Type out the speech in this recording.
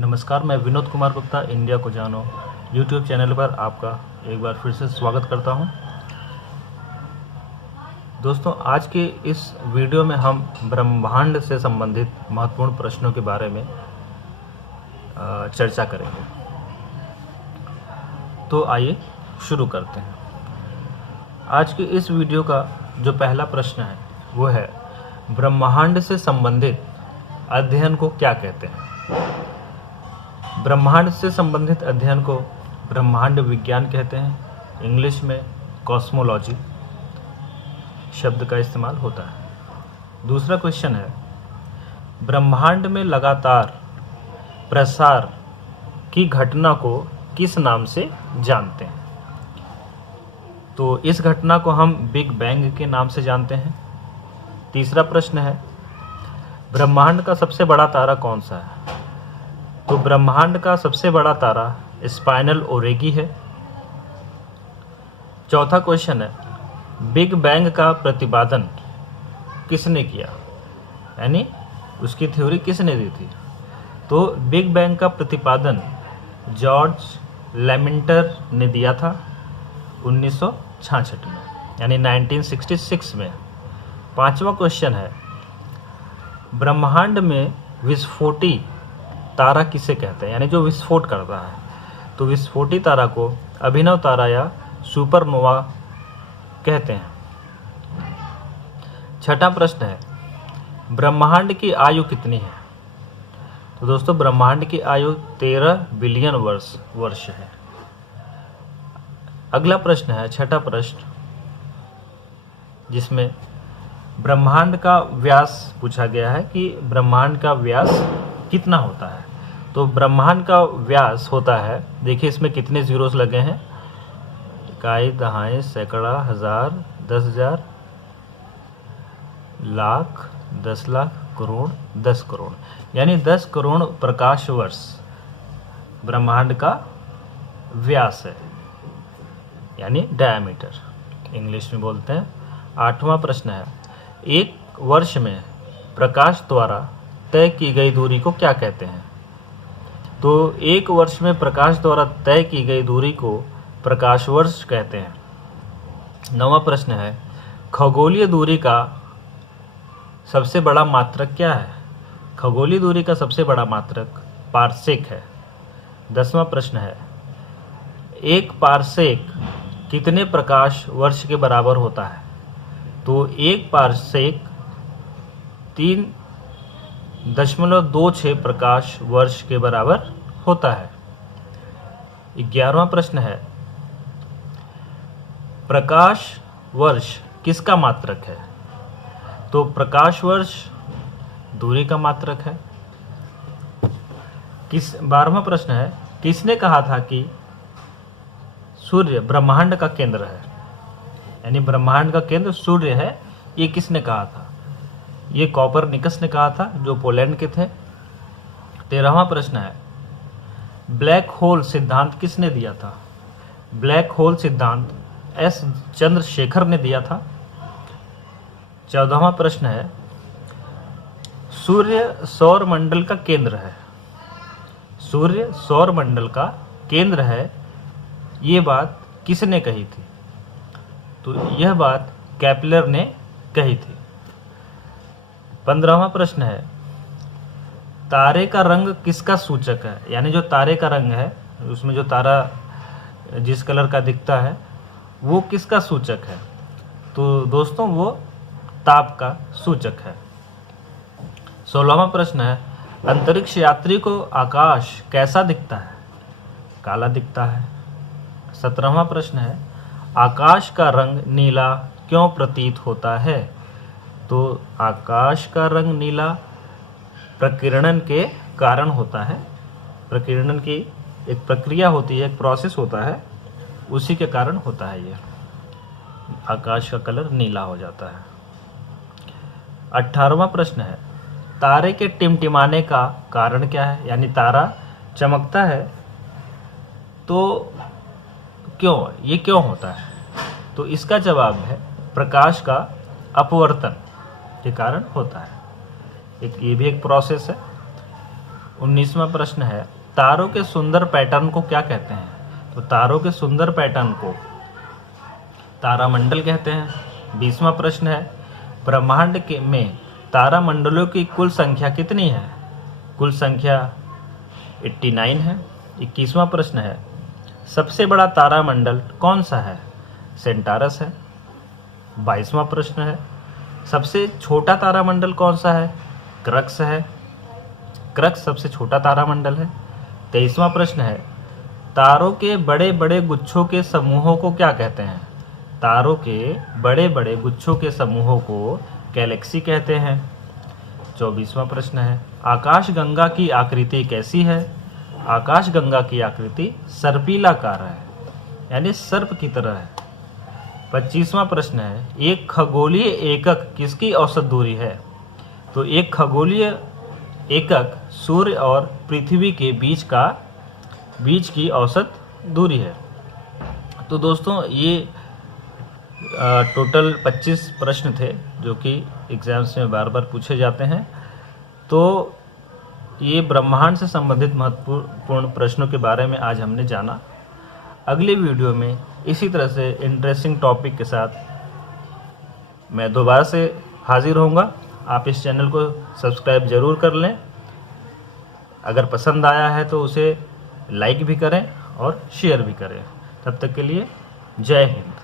नमस्कार, मैं विनोद कुमार गुप्ता इंडिया को जानो यूट्यूब चैनल पर आपका एक बार फिर से स्वागत करता हूं। दोस्तों, आज के इस वीडियो में हम ब्रह्मांड से संबंधित महत्वपूर्ण प्रश्नों के बारे में चर्चा करेंगे। तो आइए शुरू करते हैं। आज के इस वीडियो का जो पहला प्रश्न है वो है, ब्रह्मांड से संबंधित अध्ययन को क्या कहते हैं। ब्रह्मांड से संबंधित अध्ययन को ब्रह्मांड विज्ञान कहते हैं। इंग्लिश में कॉस्मोलॉजी शब्द का इस्तेमाल होता है। दूसरा क्वेश्चन है, ब्रह्मांड में लगातार प्रसार की घटना को किस नाम से जानते हैं। तो इस घटना को हम बिग बैंग के नाम से जानते हैं। तीसरा प्रश्न है, ब्रह्मांड का सबसे बड़ा तारा कौन सा है। तो ब्रह्मांड का सबसे बड़ा तारा स्पाइनल ओरेगी है। चौथा क्वेश्चन है, बिग बैंग का प्रतिपादन किसने किया, यानी उसकी थ्योरी किसने दी थी। तो बिग बैंग का प्रतिपादन जॉर्ज लेमेंटर ने दिया था 1966 में, यानी 1966 में। पांचवा क्वेश्चन है, ब्रह्मांड में विस्फोटी तारा किसे कहते हैं, यानी जो विस्फोट करता है। तो विस्फोटी तारा को अभिनव तारा या सुपरनोवा कहते हैं। छठा प्रश्न है, ब्रह्मांड की आयु कितनी है। तो दोस्तों, ब्रह्मांड की आयु 13 बिलियन वर्ष है। अगला प्रश्न है, छठा प्रश्न, जिसमें ब्रह्मांड का व्यास पूछा गया है कि ब्रह्मांड का व्यास कितना होता है। तो ब्रह्मांड का व्यास होता है, देखिए इसमें कितने जीरोस लगे हैं, इकाई, दहाई, सैकड़ा, हजार, 10,000, लाख, 10 लाख, करोड़, 10 करोड़, यानी 10 करोड़ प्रकाश वर्ष ब्रह्मांड का व्यास है, यानी डायमीटर इंग्लिश में बोलते हैं। आठवां प्रश्न है, एक वर्ष में प्रकाश द्वारा तय की गई दूरी को क्या कहते हैं। तो एक वर्ष में प्रकाश द्वारा तय की गई दूरी को प्रकाश वर्ष कहते हैं। नौवां प्रश्न है, खगोलीय दूरी का सबसे बड़ा मात्रक क्या है। खगोलीय दूरी का सबसे बड़ा मात्रक पारसेक है। 10वां प्रश्न है, एक पारसेक कितने प्रकाश वर्ष के बराबर होता है। तो एक पारसेक 3.26 प्रकाश वर्ष के बराबर होता है। 11वां प्रश्न है, प्रकाश वर्ष किसका मात्रक है। तो प्रकाश वर्ष दूरी का मात्रक है। 12वां प्रश्न है, किसने कहा था कि सूर्य ब्रह्मांड का केंद्र है, यानी ब्रह्मांड का केंद्र सूर्य है, ये किसने कहा था। ये कॉपरनिकस ने कहा था, जो पोलैंड के थे। 13वां प्रश्न है, ब्लैक होल सिद्धांत किसने दिया था। ब्लैक होल सिद्धांत एस चंद्रशेखर ने दिया था। 14वां प्रश्न है, सूर्य सौर मंडल का केंद्र है। सूर्य सौर मंडल का केंद्र है, ये बात किसने कही थी। तो यह बात केपलर ने कही थी। 15वां प्रश्न है, तारे का रंग किसका सूचक है, यानी जो तारे का रंग है, उसमें जो तारा जिस कलर का दिखता है वो किसका सूचक है। तो दोस्तों, वो ताप का सूचक है। 16वां प्रश्न है, अंतरिक्ष यात्री को आकाश कैसा दिखता है। काला दिखता है। 17वां प्रश्न है, आकाश का रंग नीला क्यों प्रतीत होता है। तो आकाश का रंग नीला प्रकीर्णन के कारण होता है। प्रकीर्णन की एक प्रक्रिया होती है, एक प्रोसेस होता है, उसी के कारण होता है ये आकाश का कलर नीला हो जाता है। 18वां प्रश्न है, तारे के टिमटिमाने का कारण क्या है, यानी तारा चमकता है तो क्यों होता है। तो इसका जवाब है प्रकाश का अपवर्तन के कारण होता है। ये भी एक प्रोसेस है। 19वां प्रश्न है, तारों के सुंदर पैटर्न को क्या कहते हैं? तो तारों के सुंदर पैटर्न को तारामंडल कहते हैं। 20वां प्रश्न है, ब्रह्मांड के में तारामंडलों की कुल संख्या कितनी है? कुल संख्या 89 है। 21वां प्रश्न है, सबसे बड़ा तारामंडल कौन सा है? सेंटारस है। 22वां प्रश्न है, सबसे छोटा तारामंडल कौन सा है? क्रक्स है। क्रक्स सबसे छोटा तारामंडल है। 23वां प्रश्न है, तारों के बड़े बड़े गुच्छों के समूहों को क्या कहते हैं? तारों के बड़े बड़े गुच्छों के समूहों को गैलेक्सी कहते हैं। 24वां प्रश्न है, आकाशगंगा की आकृति कैसी है? आकाशगंगा की आकृति सर्पिलाकार है, यानी सर्प की तरह है। 25वां प्रश्न है, एक खगोलीय एकक किसकी औसत दूरी है? तो एक खगोलीय एकक सूर्य और पृथ्वी के बीच की औसत दूरी है। तो दोस्तों ये टोटल 25 प्रश्न थे जो कि एग्जाम्स में बार बार पूछे जाते हैं। तो ये ब्रह्मांड से संबंधित महत्वपूर्ण प्रश्नों के बारे में आज हमने जाना। अगले वीडियो में इसी तरह से इंटरेस्टिंग टॉपिक के साथ मैं दोबारा से हाजिर होऊंगा। आप इस चैनल को सब्सक्राइब ज़रूर कर लें। अगर पसंद आया है तो उसे लाइक भी करें और शेयर भी करें। तब तक के लिए जय हिंद।